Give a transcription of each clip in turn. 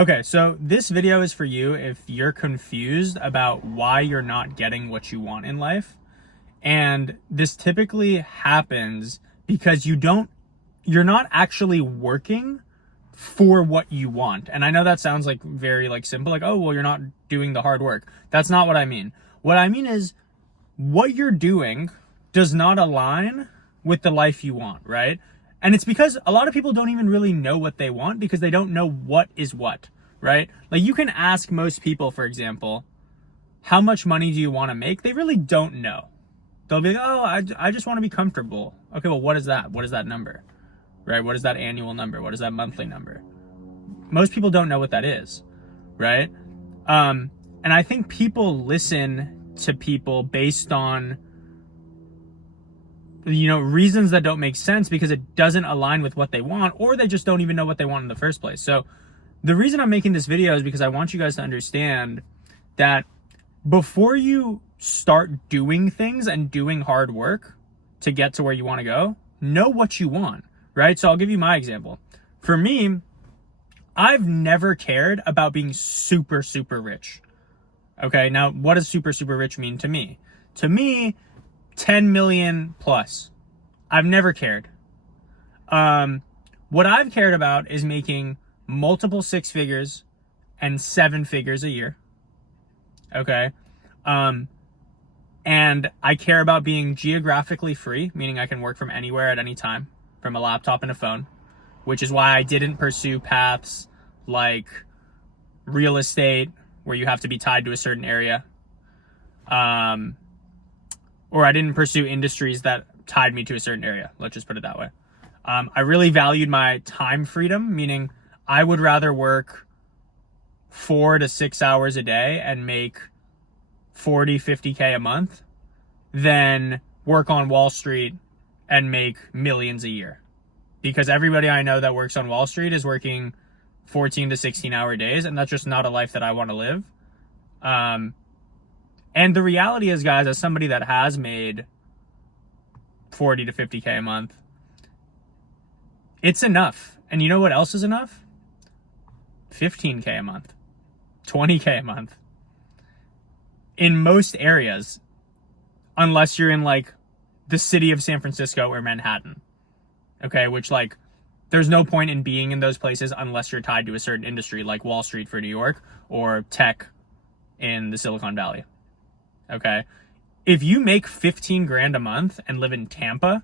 Okay, so this video is for you if you're confused about why you're not getting what you want in life. And this typically happens because you're not actually working for what you want. And I know that sounds like very simple, like, oh, well, you're not doing the hard work. That's not what I mean. What I mean is what you're doing does not align with the life you want, right? And it's because a lot of people don't even really know what they want because they don't know what is what, right? Like you can ask most people, for example, how much money do you want to make? They really don't know. They'll be like, oh, I just want to be comfortable. Okay, well, what is that? What is that number, right? What is that annual number? What is that monthly number? Most people don't know what that is, right? And I think people listen to people based on reasons that don't make sense because it doesn't align with what they want, or they just don't even know what they want in the first place. So the reason I'm making this video is because I want you guys to understand that before you start doing things and doing hard work to get to where you want to go, know what you want, right? So I'll give you my example. For me, I've never cared about being super, super rich. Okay, now what does super, super rich mean to me? To me, 10 million plus. I've never cared. What I've cared about is making multiple 6 figures and 7 figures a year. Okay. And I care about being geographically free, meaning I can work from anywhere at any time from a laptop and a phone, which is why I didn't pursue paths like real estate where you have to be tied to a certain area. Or I didn't pursue industries that tied me to a certain area. Let's just put it that way. I really valued my time freedom, meaning I would rather work 4 to 6 hours a day and make 40, 50K a month than work on Wall Street and make millions a year. Because everybody I know that works on Wall Street is working 14 to 16 hour days, and that's just not a life that I want to live. And the reality is, guys, as somebody that has made 40 to 50K a month, it's enough. And you know what else is enough? 15K a month, 20K a month. In most areas, unless you're in the city of San Francisco or Manhattan, okay, which there's no point in being in those places unless you're tied to a certain industry like Wall Street for New York or tech in the Silicon Valley. Okay. If you make 15 grand a month and live in Tampa,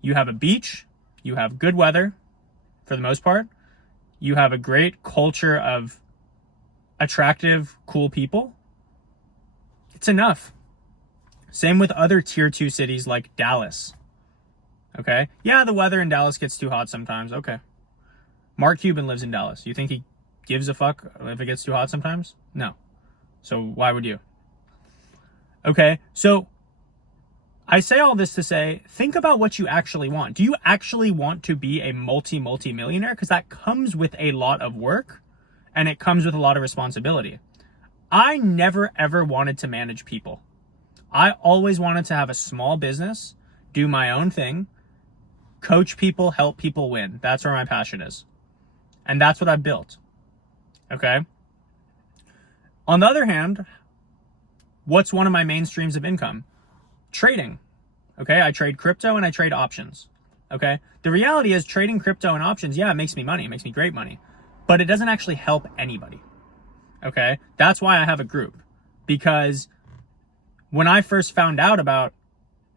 you have a beach, you have good weather for the most part, you have a great culture of attractive, cool people. It's enough. Same with other tier 2 cities like Dallas. Okay. Yeah, the weather in Dallas gets too hot sometimes. Okay. Mark Cuban lives in Dallas. You think he gives a fuck if it gets too hot sometimes? No. So why would you? Okay, so I say all this to say, think about what you actually want. Do you actually want to be a multi-millionaire? Because that comes with a lot of work and it comes with a lot of responsibility. I never, ever wanted to manage people. I always wanted to have a small business, do my own thing, coach people, help people win. That's where my passion is. And that's what I've built. Okay? On the other hand, what's one of my main streams of income? Trading. Okay, I trade crypto and I trade options. Okay, the reality is trading crypto and options, yeah, it makes me money. It makes me great money. But it doesn't actually help anybody. Okay, that's why I have a group. Because when I first found out about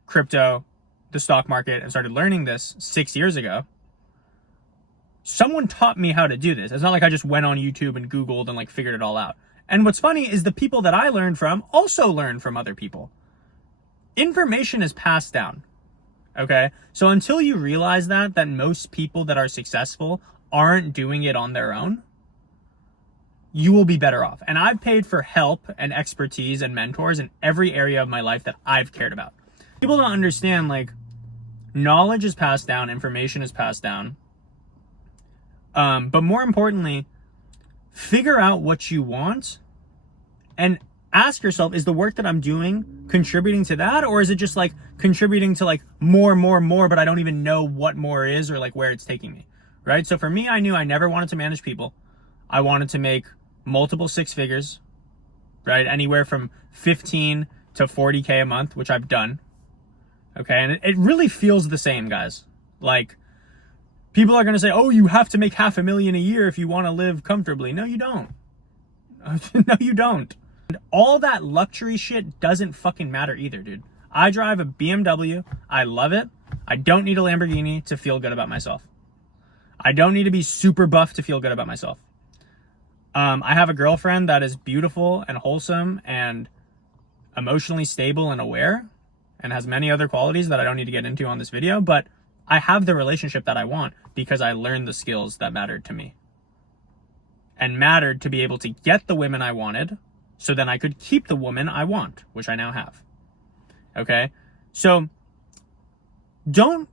crypto, the stock market, and started learning this 6 years ago, someone taught me how to do this. It's not like I just went on YouTube and Googled and figured it all out. And what's funny is the people that I learned from also learn from other people. Information is passed down. Okay? So until you realize that most people that are successful aren't doing it on their own, you will be better off. And I've paid for help and expertise and mentors in every area of my life that I've cared about. People don't understand, knowledge is passed down, information is passed down. But more importantly, figure out what you want and ask yourself, is the work that I'm doing contributing to that? Or is it just contributing to more, but I don't even know what more is or where it's taking me, right? So for me, I knew I never wanted to manage people. I wanted to make multiple six figures, right? Anywhere from 15 to 40K a month, which I've done. Okay, and it really feels the same, guys. Like, people are going to say, oh, you have to make $500,000 a year if you want to live comfortably. No, you don't. No, you don't. And all that luxury shit doesn't fucking matter either, dude. I drive a BMW. I love it. I don't need a Lamborghini to feel good about myself. I don't need to be super buff to feel good about myself. I have a girlfriend that is beautiful and wholesome and emotionally stable and aware and has many other qualities that I don't need to get into on this video, but I have the relationship that I want because I learned the skills that mattered to me and mattered to be able to get the women I wanted so then I could keep the woman I want, which I now have. Okay? So don't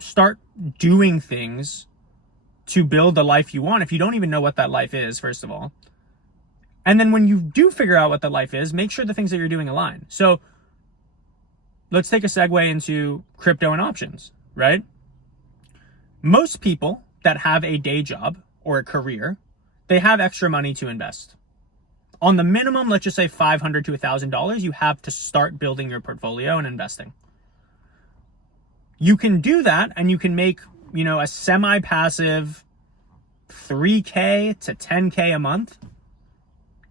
start doing things to build the life you want if you don't even know what that life is, first of all. And then when you do figure out what that life is, make sure the things that you're doing align. So let's take a segue into crypto and options, right? Most people that have a day job or a career, they have extra money to invest. On the minimum, let's just say $500 to $1,000, you have to start building your portfolio and investing. You can do that and you can make, a semi-passive 3K to 10K a month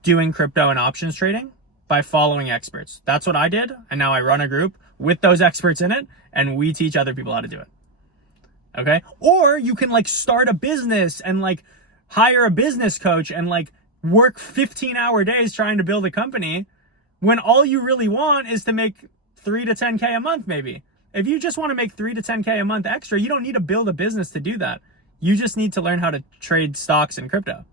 doing crypto and options trading by following experts. That's what I did. And now I run a group with those experts in it and we teach other people how to do it. Okay. Or you can start a business and hire a business coach and work 15-hour days trying to build a company when all you really want is to make 3 to 10K a month, maybe. If you just want to make 3 to 10K a month extra, you don't need to build a business to do that. You just need to learn how to trade stocks and crypto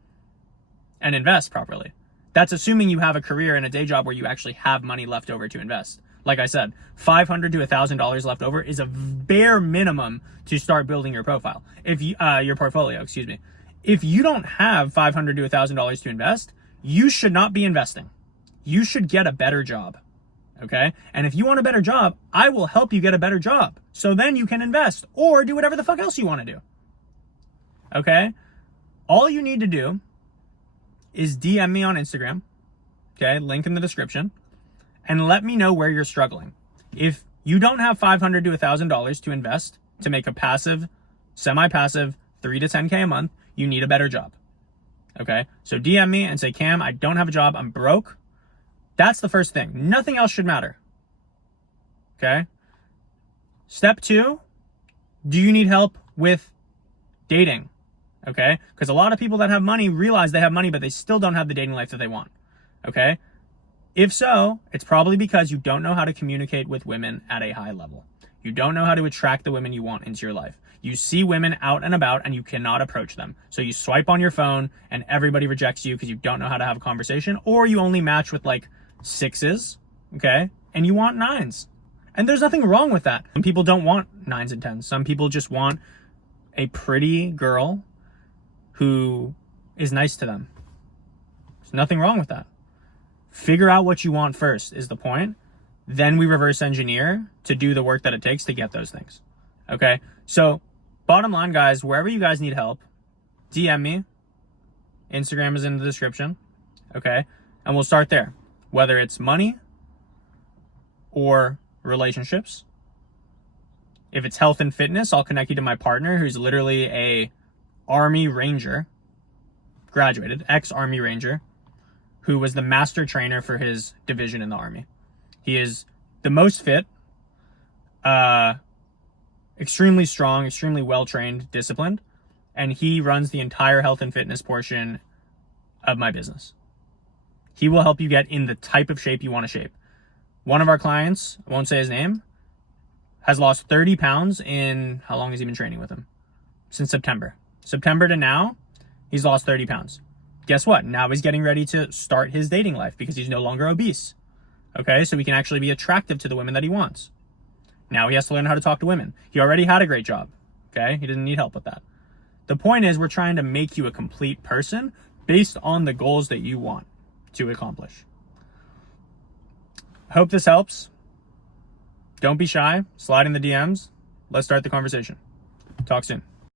and invest properly. That's assuming you have a career and a day job where you actually have money left over to invest. Like I said, $500 to $1,000 left over is a bare minimum to start building your profile. If you, your portfolio, excuse me. If you don't have $500 to $1,000 to invest, you should not be investing. You should get a better job. Okay? And if you want a better job, I will help you get a better job. So then you can invest or do whatever the fuck else you want to do. Okay? All you need to do is DM me on Instagram. Okay? Link in the description. And let me know where you're struggling. If you don't have $500 to $1,000 to invest to make a passive, semi-passive 3 to 10K a month, you need a better job. Okay? So DM me and say, Cam, I don't have a job. I'm broke. That's the first thing. Nothing else should matter. Okay? Step 2, do you need help with dating? Okay? Because a lot of people that have money realize they have money, but they still don't have the dating life that they want. Okay? If so, it's probably because you don't know how to communicate with women at a high level. You don't know how to attract the women you want into your life. You see women out and about and you cannot approach them. So you swipe on your phone and everybody rejects you because you don't know how to have a conversation, or you only match with 6s, okay? And you want 9s. And there's nothing wrong with that. Some people don't want 9s and 10s. Some people just want a pretty girl who is nice to them. There's nothing wrong with that. Figure out what you want first is the point. Then we reverse engineer to do the work that it takes to get those things. Okay? So, bottom line, guys, wherever you guys need help, DM me. Instagram is in the description. Okay? And we'll start there. Whether it's money or relationships. If it's health and fitness, I'll connect you to my partner who's literally a Army Ranger, graduated, ex-Army Ranger, who was the master trainer for his division in the Army. He is the most fit, extremely strong, extremely well-trained, disciplined, and he runs the entire health and fitness portion of my business. He will help you get in the type of shape you want to shape. One of our clients, I won't say his name, has lost 30 pounds in, how long has he been training with him? Since September. September to now, he's lost 30 pounds. Guess what? Now he's getting ready to start his dating life because he's no longer obese. Okay, so he can actually be attractive to the women that he wants. Now he has to learn how to talk to women. He already had a great job. Okay, he didn't need help with that. The point is, we're trying to make you a complete person based on the goals that you want to accomplish. Hope this helps. Don't be shy. Slide in the DMs. Let's start the conversation. Talk soon.